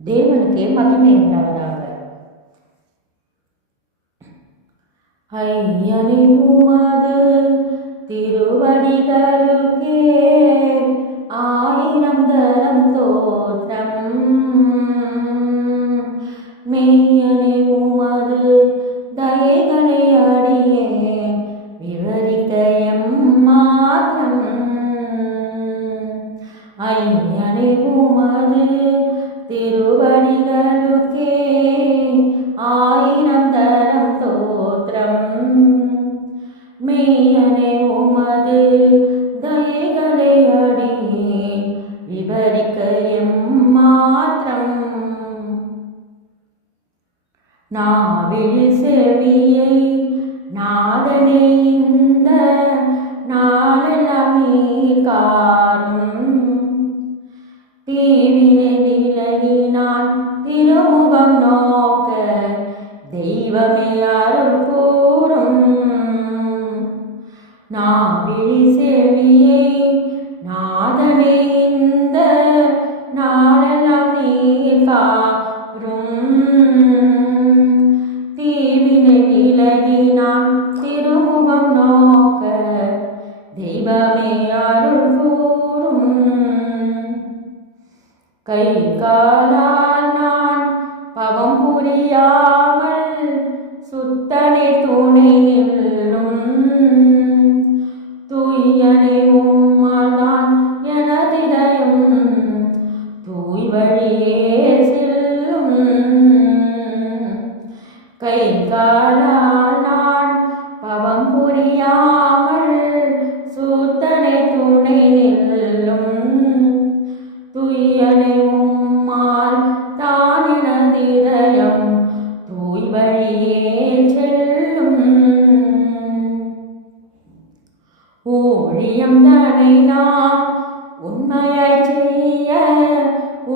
தேவனுக்கே மகிமை உண்டாவதாக. ஐயனை உமது திருவடிகளுக்கே ஆயிரம் தரம் தோற்றம். மெய்யனை உமது தயைகளை அடியே விவரிக்க எம்மாத்திரம். ஐயனை உமது திருவடிகளுக்கே ஆயிரம் தரம் தோற்றம். மெய்யனை உமது தயைகளை அடியே விவரிக்க எம்மாத்திரம். நாவிழி செவியை நாதனே இந்த நாளெல்லாம் நீர் காரும். தீவினை விலகினான் திருமுகம் நோக்க தெய்வமே அருள் கூறும். நாவிழி செவியை நாதனே இந்த நாளெல்லாம் நீர் காரும். தீவினை விலகினான் திருமுகம் நோக்க தெய்வமே அருள் கூறும். கை காலால் நான் பவம் புரியாமல் சுத்தனை துணை நில்லும். தூயனை உம்மால் நான் எனதிரையும் தூய் வழியே செல்லும். கை காலால் நான் பவம் புரியாமல் சுத்தனை துணை நில்லும். துயனை உம்மால் தான் எனதிரயம் தூய் வழியே செல்லும். ஊழியம் தனை நான் உண்மையாய் செய்ய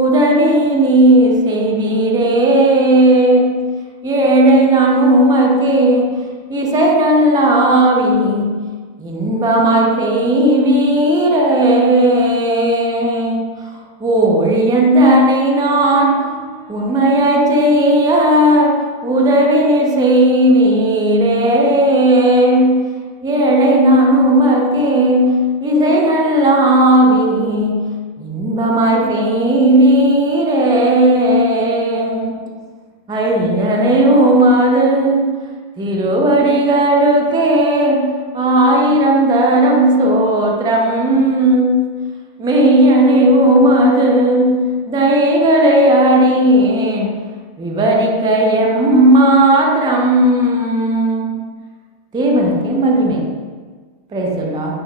உதவி நீர் செய்வீரே. ஏழை நான் உமக்கே இசை நல்லாவி இன்பமாய் பெய்வீரே. ஊழியந்தனை நான் உண்மையாய் செய்ய உதவி செய்வீரே. ஏழை நான் உமக்கே இசை நல்லாவி இன்பமாய் பெய்வீரே. ஐயனை உமது திருவடிகளுக்கே ஆயிரம் தரம் ஸ்தோத்திரம். மெய்யனை உமது தயைகளை அடியே விவரிக்க எம்மாத்திரம். தேவனுக்கே மகிமை. Praise the Lord.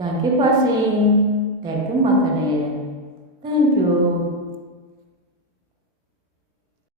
Thank you for seeing. Thank you, மக்களே. Thank you.